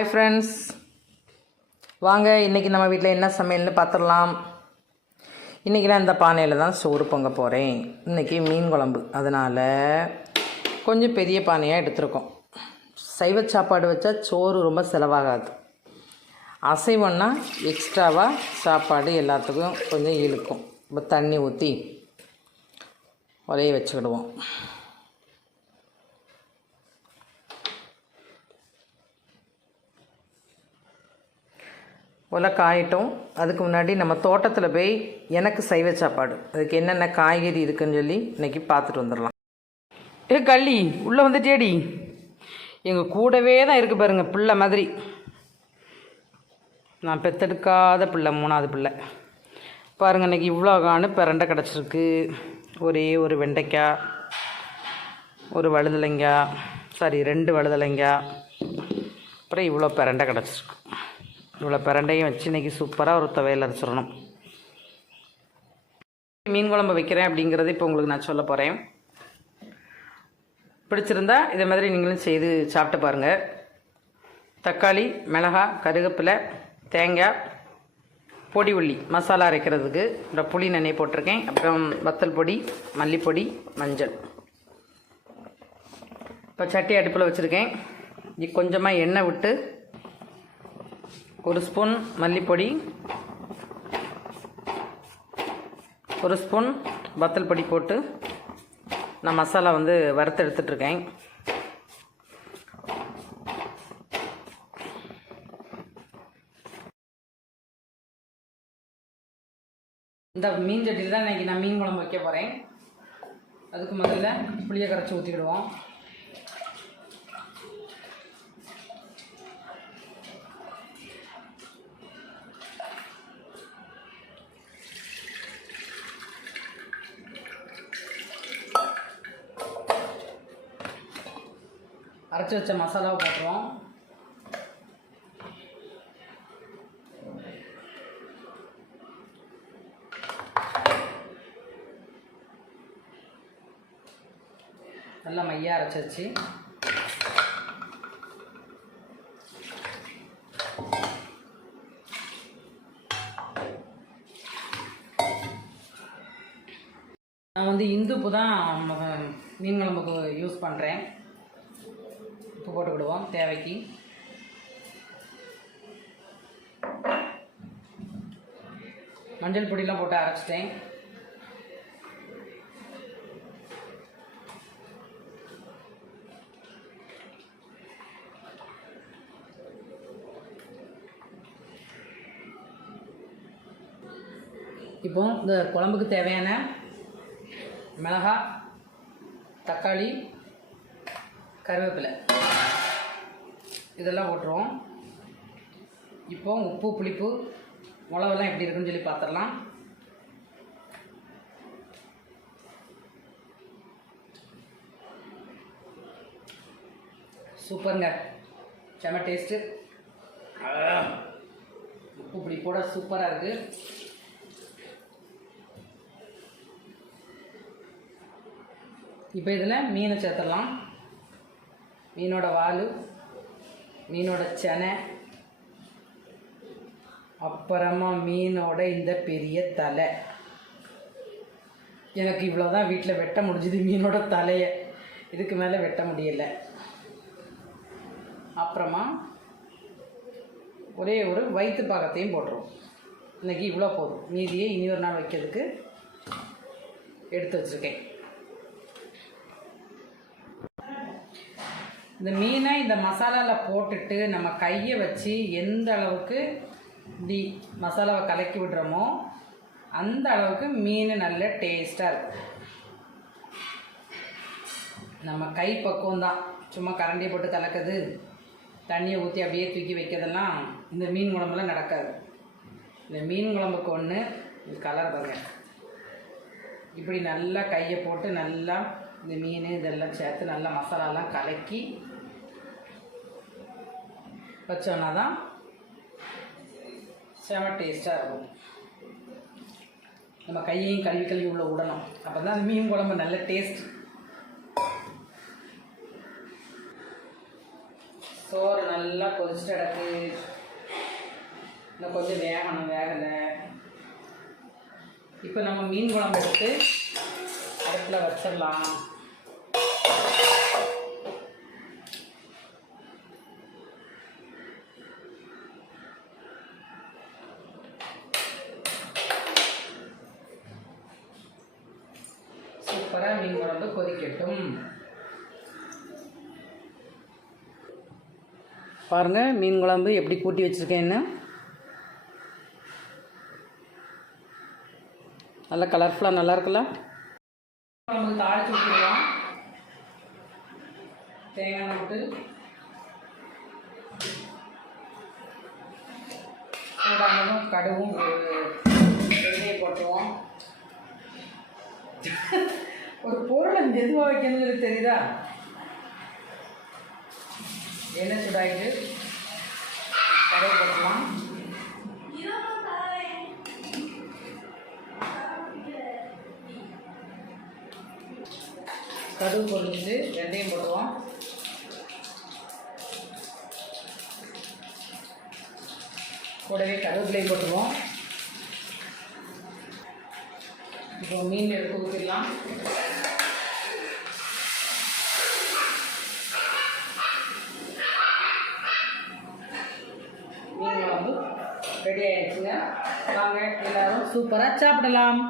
Hi friends, வாங்க இன்றைக்கி நம்ம வீட்டில் என்ன சமையல்னு பார்த்துடலாம். இன்றைக்கி நான் இந்த பானையில் தான் சோறு பொங்க போகிறேன். இன்றைக்கி மீன் குழம்பு, அதனால் கொஞ்சம் பெரிய பானையாக எடுத்துருக்கோம். சைவ சாப்பாடு வச்சா சோறு ரொம்ப செலவாகாது. அசைவம்னா எக்ஸ்ட்ராவாக சாப்பாடு எல்லாத்துக்கும் கொஞ்சம் இழுக்கும். இப்போ தண்ணி ஊற்றி ஒலைய வச்சுக்கிடுவோம். ஒலை காயட்டும். அதுக்கு முன்னாடி நம்ம தோட்டத்தில் போய் எனக்கு சைவ சாப்பாடு, அதுக்கு என்னென்ன காய்கறி இருக்குன்னு சொல்லி இன்றைக்கி பார்த்துட்டு வந்துடலாம். கள்ளி உள்ளே வந்துட்டேடி, எங்கள் கூடவே தான் இருக்குது பாருங்கள், பிள்ளை மாதிரி. நான் பெற்றெடுக்காத பிள்ளை, 3வது பிள்ளை பாருங்கள். இன்றைக்கி இவ்வளோ பிரண்டை கிடச்சிருக்கு. ஒரே ஒரு வெண்டைக்காய், ஒரு வழுதலைங்காய், 2 வழுதலைங்காய், அப்புறம் இவ்வளோ பிரண்டை கிடச்சிருக்கு. இவ்வளோ பிரண்டையும் வச்சு இன்றைக்கி சூப்பராக ஒரு துவையல் அரைச்சிடணும். மீன் குழம்பு வைக்கிறேன் அப்படிங்கிறது இப்போ உங்களுக்கு நான் சொல்ல போகிறேன். பிடிச்சிருந்தா இதை மாதிரி நீங்களும் செய்து சாப்பிட்டு பாருங்கள். தக்காளி, மிளகாய், கருவேப்பிலை, தேங்காய், பொடி உள்ளி, மசாலா அரைக்கிறதுக்கு இந்த புளி நெய் போட்டிருக்கேன். அப்புறம் வத்தல் பொடி, மல்லிப்பொடி, மஞ்சள். இப்போ சட்டி அடுப்பில் வச்சுருக்கேன். கொஞ்சமாக எண்ணெய் விட்டு 1 ஸ்பூன் மல்லிப்பொடி, 1 ஸ்பூன் வத்தல் பொடி போட்டு நான் மசாலா வறுத்து எடுத்துட்ருக்கேன். இந்த மீன் சட்டியில் தான் இன்றைக்கி நான் மீன் குழம்பு வைக்க போகிறேன். அதுக்கு முதல்ல புளியை கரைச்சி ஊற்றிக்கிடுவோம். அரைச்சி வச்ச மசாலாவை போட்டுருவோம். நல்லா மையாக அரைச்சாச்சு. நான் இந்துப்பு தான் மீன் குழம்புக்கு யூஸ் பண்ணுறேன். உப்பு போட்டுக்கிடுவோம் தேவைக்கு. மஞ்சள் பொடியெலாம் போட்டு அரைச்சிட்டேன். இப்போ இந்த குழம்புக்கு தேவையான மிளகாய், தக்காளி, கருவேப்பிலை இதெல்லாம் போட்டுருவோம். இப்போ உப்பு, புளிப்பு, மிளகெல்லாம் எப்படி இருக்குன்னு சொல்லி பார்த்துடலாம். சூப்பருங்க, செம டேஸ்ட்டு. உப்பு புளிப்போட சூப்பராக இருக்குது. இப்போ இதில் மீனை சேர்த்துடலாம். மீனோட வால், மீனோட செனை, அப்புறமா மீனோட இந்த பெரிய தலை. எனக்கு இவ்வளோதான் வீட்டில் வெட்ட முடிஞ்சுது மீனோட தலையை, இதுக்கு மேலே வெட்ட முடியலை. அப்புறமா ஒரே ஒரு வயிற்று பாகத்தையும் போட்டுருவோம். இன்றைக்கி இவ்வளோ போதும், மீதியை இனி ஒரு நாள் வைக்கிறதுக்கு எடுத்து வச்சுருக்கேன். இந்த மீனை இந்த மசாலாவில் போட்டுட்டு நம்ம கையை வச்சு எந்த அளவுக்கு இப்படி மசாலாவை கலக்கி விடுறோமோ அந்த அளவுக்கு மீன் நல்ல டேஸ்ட்டாக இருக்கும். நம்ம கை பக்குவம் தான், சும்மா கரண்டியை போட்டு கலக்குது, தண்ணியை ஊற்றி அப்படியே தூக்கி வைக்கிறதெல்லாம் இந்த மீன் குழம்புலாம் நடக்காது. இந்த மீன் குழம்புக்கு ஒன்று கலர் பாருங்க, இப்படி நல்லா கையை போட்டு நல்லா இந்த மீன் இதெல்லாம் சேர்த்து நல்லா மசாலாலாம் கலக்கி வச்சோன்னா தான் செம டேஸ்ட்டாக இருக்கும். நம்ம கையையும் கழுவி உள்ள விடணும், அப்போ தான் அந்த மீன் குழம்பு நல்ல டேஸ்ட். சோறு நல்லா கொதிச்சுட்டு கிடக்கு. இன்னும் கொஞ்சம் வேகணும், வேகலை. இப்போ நம்ம மீன் குழம்பு எடுத்து அடுப்பில் வச்சிடலாம். சூப்பராக மீன் குழம்பு கொதிக்கட்டும். பாருங்கள் மீன் குழம்பு எப்படி கூட்டி வச்சுருக்கேன்னு. நல்லா கலர்ஃபுல்லாக நல்லா இருக்குல்ல. குழம்பு தாளித்து ஊற்றிடலாம். தேங்காய் போட்டு சூடானதும் கடுகும் வெந்தயம் போட்டுருவோம். ஒரு பொருளை மெதுவாக வைக்கணுங்கிறது தெரியுதா? எண்ணெய் சூடாகிட்டு கடுகு போட்டுக்கலாம். கடுகு பொரிஞ்சு வெந்தயம் போட்டுருவோம். கூடவே கருவேப்பிலையும் போட்டுருவோம். இப்போ மீன் எடுத்து ஊற்றிடலாம். மீன் குழம்பு ரெடி ஆகிடுச்சுங்க. வாங்க எல்லோரும் சூப்பராக சாப்பிடலாம்.